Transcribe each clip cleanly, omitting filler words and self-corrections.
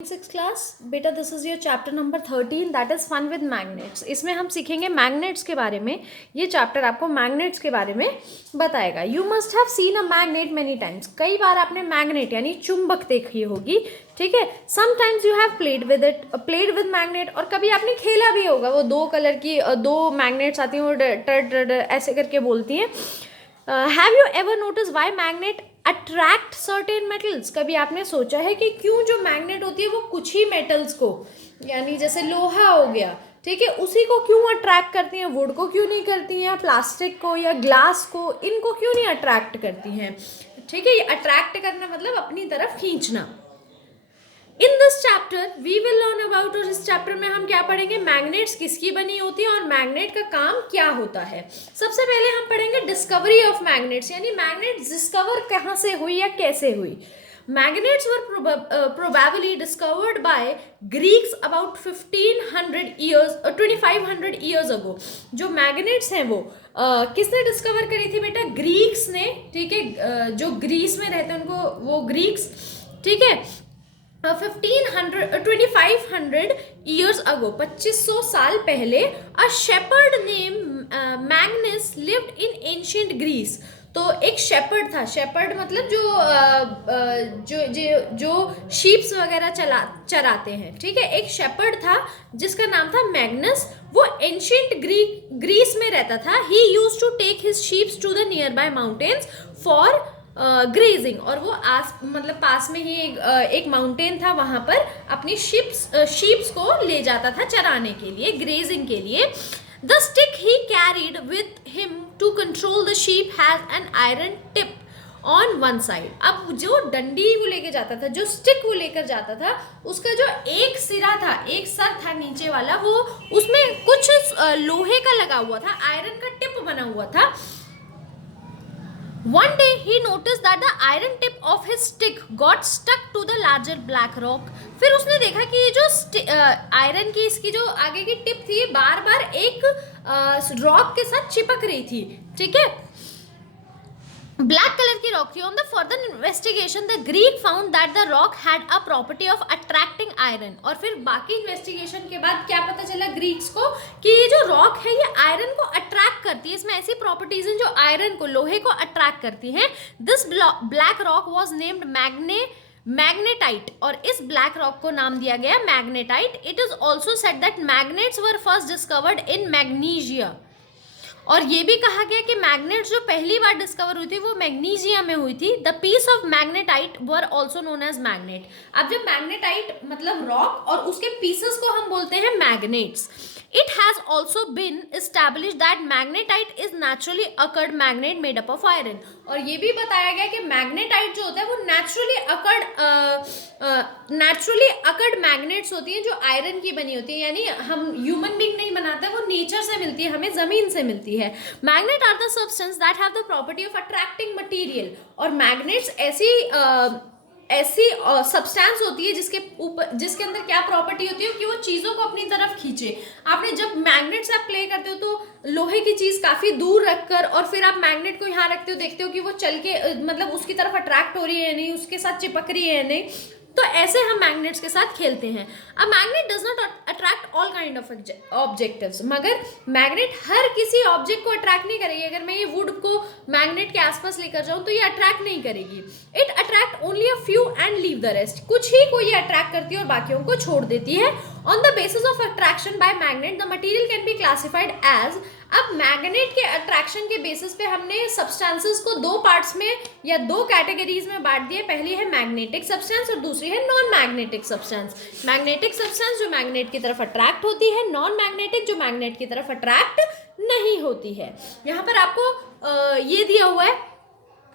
Six class बेटा, this is your chapter number 13 that is fun with magnets. इसमें हम सीखेंगे मैग्नेट्स के बारे में। ये चैप्टर आपको मैग्नेट्स के बारे में बताएगा। You must have seen a magnet many times. कई बार आपने मैग्नेट यानी चुंबक देखी होगी, ठीक है। Sometimes you have played with magnet, और कभी आपने खेला भी होगा। वो दो कलर की दो मैग्नेट्स आती हैं, वो टर ऐसे करके बोलती हैं। Have you ever notice why magnet attract certain metals. कभी आपने सोचा है कि क्यों जो मैग्नेट होती है वो कुछ ही मेटल्स को, यानी जैसे लोहा हो गया, ठीक है, उसी को क्यों अट्रैक्ट करती हैं, वुड को क्यों नहीं करती हैं, प्लास्टिक को या ग्लास को, इनको क्यों नहीं अट्रैक्ट करती हैं, ठीक है। ये अट्रैक्ट करना मतलब अपनी तरफ खींचना। In this chapter we will learn about, और इस चैप्टर में हम क्या पढ़ेंगे, मैग्नेट्स किसकी बनी होती है और मैग्नेट का काम क्या होता है। सबसे पहले हम पढ़ेंगे डिस्कवरी ऑफ मैग्नेट्स, यानी मैग्नेट्स डिस्कवर कहाँ से हुई या कैसे हुई। Magnets were probably discovered by Greeks about 2500 years ago. जो मैग्नेट्स हैं वो किसने डिस्कवर करी थी बेटा, ग्रीक्स ने, ठीक है। जो ग्रीस में रहते हैं उनको वो ग्रीक्स, ठीक है। 2500 ईयर्स अगो, 2500 साल पहले, a shepherd name Magnus lived in ancient Greece. तो एक शेपर्ड था, शेपर्ड मतलब जो शीप्स वगैरह चराते हैं, ठीक है। एक शेपर्ड था जिसका नाम था मैग्नस। वो एंशिएंट ग्रीस में रहता था। He used to take his sheeps to the nearby mountains for grazing, और वो मतलब पास में ही एक माउंटेन था, वहां पर अपनी शीप्स को ले जाता था चराने के लिए, ग्रेजिंग के लिए। The stick he carried with him to control the sheep has an iron tip on one side. अब जो डंडी को लेकर जाता था, जो स्टिक को लेकर जाता था, उसका जो एक सिरा था, एक सर था नीचे वाला, वो उसमें कुछ लोहे का लगा हुआ था, आयरन का टिप बना हुआ था। One day he noticed that the iron tip of his stick got stuck to the larger black rock. फिर उसने देखा कि ये जो आयरन की इसकी जो आगे की टिप थी, बार बार एक रॉक के साथ चिपक रही थी, ठीक है। ब्लैक कलर की रॉक थी। On the further investigation the Greek found that the rock had a property of attracting iron. और फिर बाकी इन्वेस्टिगेशन के बाद क्या पता चला ग्रीक्स को कि ये जो रॉक है ये आयरन को अट्रैक्ट करती है, इसमें ऐसी प्रॉपर्टीज हैं जो आयरन को, लोहे को अट्रैक्ट करती हैं। This black rock was named magnetite, और इस ब्लैक रॉक को नाम दिया गया magnetite. It is also said that magnets were first discovered in magnesia, और ये भी कहा गया कि मैग्नेट्स जो पहली बार डिस्कवर हुई थी वो मैग्नीशिया में हुई थी। The piece of magnetite were also known as magnet. अब जब मैग्नेटाइट मतलब रॉक, और उसके पीसेस को हम बोलते हैं magnets. It has also been established that magnetite is naturally occurred magnet made up of iron। और ये भी बताया गया कि मैग्नेटाइट जो होता है वो नेचुरली अकर्ड मैग्नेट्स होती हैं जो आयरन की बनी होती है, यानी हम ह्यूमन बीइंग नहीं बनाते, वो नेचर से मिलती है, हमें जमीन से मिलती है। Magnet are the substance that have the property of attracting material, और मैग्नेट्स ऐसी सब्सटेंस होती है जिसके अंदर क्या प्रॉपर्टी होती है कि वो चीज़ों को अपनी तरफ खींचे। आपने जब मैग्नेट से आप प्ले करते हो तो लोहे की चीज़ काफ़ी दूर रखकर, और फिर आप मैग्नेट को यहाँ रखते हो, देखते हो कि वो चल के मतलब उसकी तरफ अट्रैक्ट हो रही है या नहीं, उसके साथ चिपक रही है या नहीं। तो ऐसे हम मैग्नेट्स के साथ खेलते हैं। A magnet does not attract all kind of objectives, मगर मैग्नेट हर किसी ऑब्जेक्ट को अट्रैक्ट नहीं करेगी। अगर मैं ये वुड को मैग्नेट के आसपास लेकर जाऊं तो ये अट्रैक्ट नहीं करेगी। It attract only a few and leave the rest. कुछ ही को ये अट्रैक्ट करती है और बाकियों को छोड़ देती है। On the basis of attraction by magnet the material can be classified as. अब मैग्नेट के अट्रैक्शन के बेसिस पे हमने सब्सटेंसेस को दो पार्ट्स में या दो कैटेगरीज में बांट दिए। पहली है मैग्नेटिक सब्सटेंस और दूसरी है non magnetic substance. Magnetic substance जो मैग्नेट की तरफ अट्रैक्ट होती है, नॉन मैग्नेटिक जो मैग्नेट की तरफ अट्रैक्ट नहीं होती है। यहाँ पर आपको ये दिया हुआ है,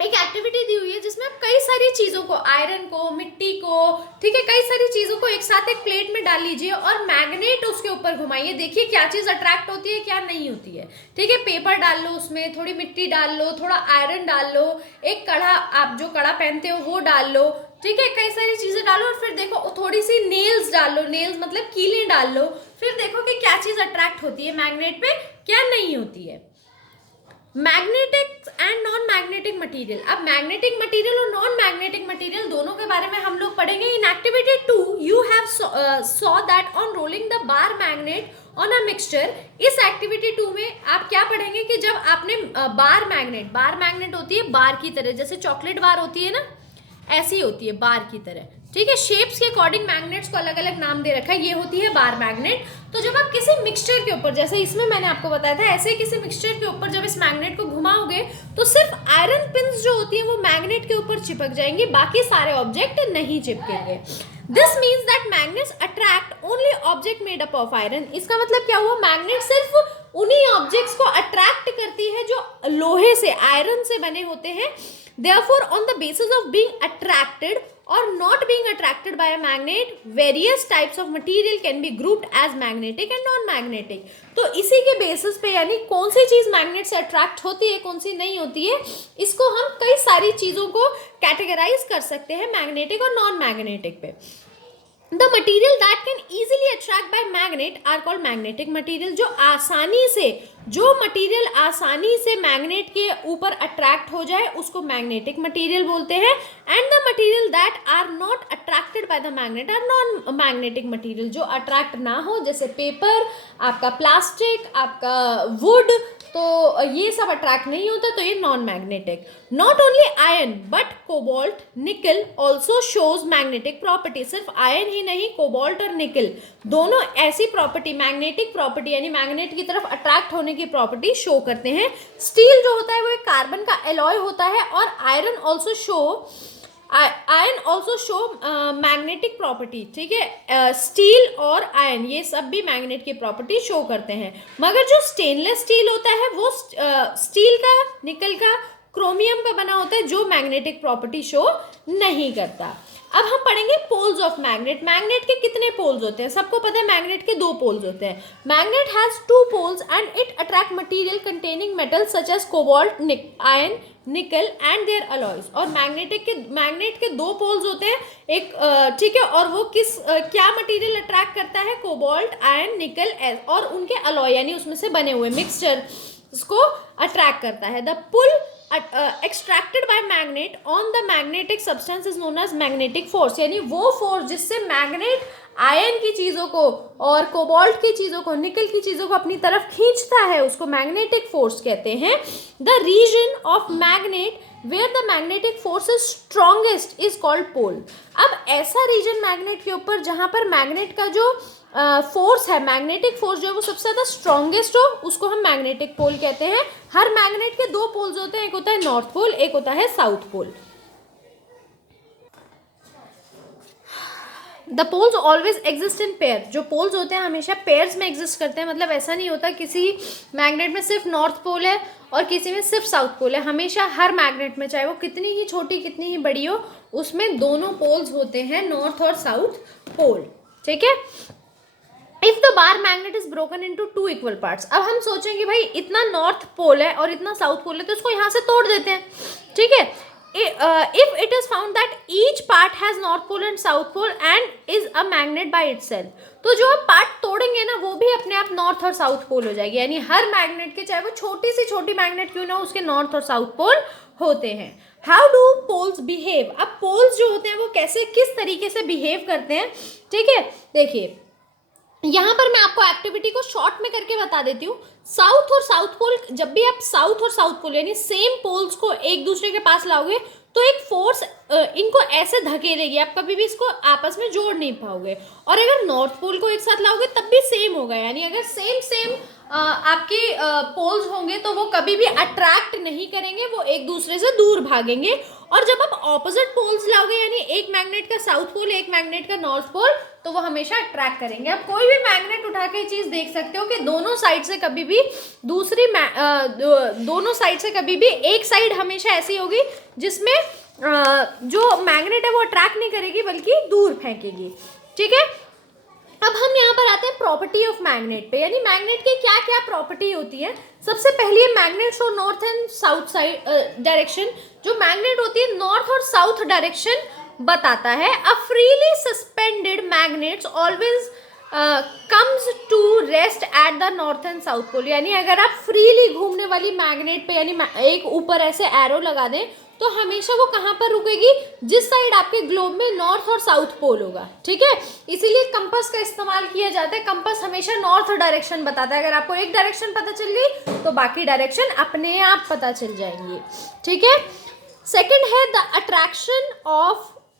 एक एक्टिविटी दी हुई है जिसमें आप कई सारी चीज़ों को, आयरन को, मिट्टी को, ठीक है, कई सारी चीज़ों को एक साथ एक प्लेट में डाल लीजिए और मैग्नेट उसके ऊपर घुमाइए। देखिए क्या चीज़ अट्रैक्ट होती है, क्या नहीं होती है, ठीक है। पेपर डाल लो, उसमें थोड़ी मिट्टी डाल लो, थोड़ा आयरन डाल लो, एक कड़ा, आप जो कड़ा पहनते हो वो डाल लो, ठीक है, कई सारी चीज़ें डालो, और फिर देखो थोड़ी सी नेल्स डाल लो, नेल्स मतलब कीलें डाल लो, फिर देखो कि क्या चीज़ अट्रैक्ट होती है मैग्नेट पे, क्या नहीं होती है। Magnetic and non magnetic material. अब मैग्नेटिक मटेरियल और नॉन मैग्नेटिक मटेरियल दोनों के बारे में हम लोग पढ़ेंगे। In activity 2 you have saw that on rolling the bar magnet on a mixture. इस एक्टिविटी 2 में आप क्या पढ़ेंगे कि जब आपने बार मैग्नेट होती है बार की तरह, जैसे चॉकलेट बार होती है ना, ऐसी होती है बार की तरह, ठीक है। शेप्स के अकॉर्डिंग मैग्नेट्स को अलग अलग नाम दे रखा है, ये होती है बार मैग्नेट। तो जब आप किसी मिक्सचर के ऊपर, जैसे इसमें मैंने आपको बताया था, ऐसे किसी मिक्सचर के ऊपर जब इस मैग्नेट को घुमाओगे तो सिर्फ आयरन पिन्स जो होती है वो मैग्नेट के ऊपर चिपक जाएंगी, बाकी सारे ऑब्जेक्ट नहीं चिपकेंगे। This means that magnets attract only object made up of iron. इसका मतलब क्या हुआ, मैग्नेट सिर्फ उन्हीं ऑब्जेक्ट्स को अट्रैक्ट करती है जो लोहे से, आयरन से बने होते हैं। Therefore, on the basis of being attracted or not being attracted by a magnet, various types of material can be grouped as magnetic and non-magnetic. तो इसी के बेसिस पे, यानी कौन सी चीज मैग्नेट से अट्रैक्ट होती है, कौन सी नहीं होती है, इसको हम कई सारी चीजों को कैटेगराइज कर सकते हैं मैग्नेटिक और नॉन मैग्नेटिक पे। The material that can easily attract by magnet are called magnetic material। जो मटेरियल आसानी से मैग्नेट के ऊपर अट्रैक्ट हो जाए उसको मैग्नेटिक मटेरियल बोलते हैं। And the material that are not attracted by the magnet are non magnetic material. जो अट्रैक्ट ना हो, जैसे पेपर, आपका प्लास्टिक, आपका वुड, तो ये सब अट्रैक्ट नहीं होता, तो ये non magnetic. Not only iron but cobalt, निकल ऑल्सो शोज मैग्नेटिक प्रॉपर्टी। सिर्फ आयरन ही नहीं, कोबाल्ट और निकल दोनों ऐसी प्रॉपर्टी, मैग्नेटिक प्रॉपर्टी यानी मैग्नेट की तरफ अट्रैक्ट होने की प्रॉपर्टी शो करते हैं। स्टील जो होता है वो एक कार्बन का एलॉय होता है, और iron also show magnetic property, ठीक है। स्टील और आयरन ये सब भी मैग्नेट की प्रॉपर्टी शो करते हैं, मगर जो स्टेनलेस स्टील होता है वो स्टील का, निकल का, क्रोमियम का बना होता है, जो मैग्नेटिक प्रॉपर्टी शो नहीं करता। अब हम पढ़ेंगे पोल्स ऑफ मैग्नेट। मैग्नेट के कितने पोल्स होते हैं, सबको पता है मैग्नेट के 2 पोल्स होते हैं। Magnet has 2 poles and it attract material containing metal such as cobalt, iron, nickel and their alloys. और मैग्नेट के 2 पोल्स होते हैं, एक ठीक है, और वो क्या मटेरियल अट्रैक्ट करता है, कोबाल्ट, आयरन, निकल और उनके अलॉय यानी उसमें से बने हुए मिक्सचर उसको अट्रैक्ट करता है। The pull extracted by magnet on the magnetic substance is known as magnetic force। यानी वो फोर्स जिससे मैग्नेट आयन की चीजों को और कोबाल्ट की चीजों को, निकल की चीजों को अपनी तरफ खींचता है, उसको मैग्नेटिक फोर्स कहते हैं। The region of magnet where the magnetic force is strongest is called pole. अब ऐसा रीजन मैग्नेट के ऊपर जहां पर मैग्नेट का जो फोर्स है, मैग्नेटिक फोर्स जो है वो सबसे ज़्यादा स्ट्रॉन्गेस्ट हो, उसको हम मैग्नेटिक पोल कहते हैं। हर मैग्नेट के 2 पोल्स होते हैं, एक होता है नॉर्थ पोल, एक होता है south pole. The poles always exist in pair. जो पोल्स होते हैं हमेशा पेयर्स में एग्जिस्ट करते हैं, मतलब ऐसा नहीं होता किसी मैग्नेट में सिर्फ नॉर्थ पोल है और किसी में सिर्फ साउथ पोल है। हमेशा हर मैग्नेट में, चाहे वो कितनी ही छोटी कितनी ही बड़ी हो, उसमें दोनों पोल्स होते हैं, नॉर्थ और साउथ पोल, ठीक है। If the bar magnet is broken into 2 equal parts. अब हम सोचेंगे भाई इतना नॉर्थ पोल है और इतना साउथ पोल है, तो इसको यहाँ से तोड़ देते हैं, ठीक है। If it is found that each part has north pole and south pole and is a magnet by itself, तो जो हम पार्ट तोड़ेंगे ना वो भी अपने आप नॉर्थ और साउथ पोल हो जाएगी। यानी हर मैग्नेट के, चाहे वो छोटी सी छोटी मैग्नेट क्यों ना हो, उसके नॉर्थ और साउथ पोल होते हैं। How do poles behave. अब पोल्स जो होते हैं वो कैसे, किस तरीके से बिहेव करते हैं, ठीक है। देखिए यहाँ पर मैं आपको एक्टिविटी को शॉर्ट में करके बता देती हूँ। साउथ और साउथ पोल, जब भी आप साउथ और साउथ पोल यानी सेम पोल्स को एक दूसरे के पास लाओगे तो एक फोर्स इनको ऐसे धकेलेगी, आप कभी भी इसको आपस में जोड़ नहीं पाओगे। और अगर नॉर्थ पोल को एक साथ लाओगे तब भी सेम होगा, यानी अगर सेम आपके पोल्स होंगे तो वो कभी भी अट्रैक्ट नहीं करेंगे, वो एक दूसरे से दूर भागेंगे। और जब आप ऑपोजिट पोल्स लाओगे, यानी एक मैग्नेट का साउथ पोल एक मैग्नेट का नॉर्थ पोल, तो वो हमेशा अट्रैक्ट करेंगे। आप कोई भी मैग्नेट उठा के चीज देख सकते हो कि दोनों साइड से कभी भी दोनों साइड से कभी भी एक साइड हमेशा ऐसी होगी जिसमें जो मैग्नेट है वो अट्रैक्ट नहीं करेगी बल्कि दूर फेंकेगी, ठीक है। अब हम यहाँ पर आते हैं प्रॉपर्टी ऑफ मैग्नेट पे, यानी मैग्नेट की क्या क्या प्रॉपर्टी होती है। सबसे पहली है मैग्नेट्स और north and south side direction. जो मैग्नेट होती है नॉर्थ और साउथ डायरेक्शन बताता है। A freely suspended magnets always comes to rest at the north and south pole, यानी अगर आप फ्रीली घूमने वाली मैग्नेट पे यानी एक ऊपर ऐसे एरो लगा दें तो हमेशा वो कहाँ पर रुकेगी, जिस साइड आपके ग्लोब में नॉर्थ और साउथ पोल होगा, ठीक है। इसीलिए कंपास का इस्तेमाल किया जाता है। कंपास हमेशा नॉर्थ डायरेक्शन बताता है। अगर आपको एक डायरेक्शन पता चल गई तो बाकी डायरेक्शन अपने आप पता चल जाएंगी, ठीक है। सेकेंड है the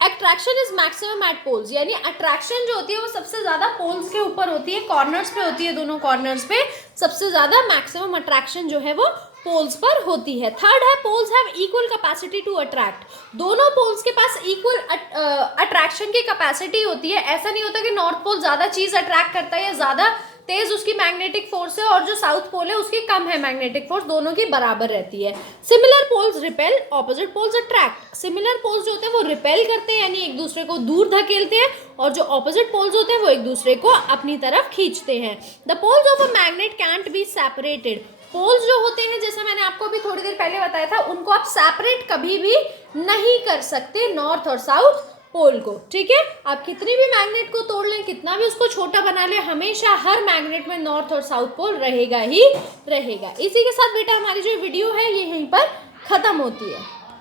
attraction is maximum at poles, यानी अट्रैक्शन जो होती है वो सबसे ज्यादा पोल्स के ऊपर होती है, कॉर्नर्स पे होती है, दोनों कॉर्नर्स पे सबसे ज्यादा मैक्सिमम अट्रैक्शन जो है वो पोल्स पर होती है। थर्ड है poles have equal capacity to attract, दोनों पोल्स के पास इक्वल अट्रैक्शन की कैपेसिटी होती है। ऐसा नहीं होता कि नॉर्थ पोल ज्यादा चीज अट्रैक्ट करता है या ज्यादा तेज उसकी मैग्नेटिक फोर्स है और जो साउथ पोल है उसकी कम है मैग्नेटिक फोर्स, दोनों की बराबर रहती है। Similar poles repel, opposite poles attract. Similar poles जो होते हैं वो रिपेल करते हैं यानी एक दूसरे को दूर धकेलते हैं, और जो ऑपोजिट पोल्स होते हैं वो एक दूसरे को अपनी तरफ खींचते हैं। The poles of a magnet can't be separated, poles जो होते हैं जैसे मैंने आपको अभी थोड़ी देर पहले बताया था, उनको आप सेपरेट कभी भी नहीं कर सकते नॉर्थ और साउथ पोल को, ठीक है। आप कितनी भी मैग्नेट को तोड़ लें, कितना भी उसको छोटा बना लें, हमेशा हर मैग्नेट में नॉर्थ और साउथ पोल रहेगा ही रहेगा। इसी के साथ बेटा हमारी जो वीडियो है ये यहीं पर खत्म होती है।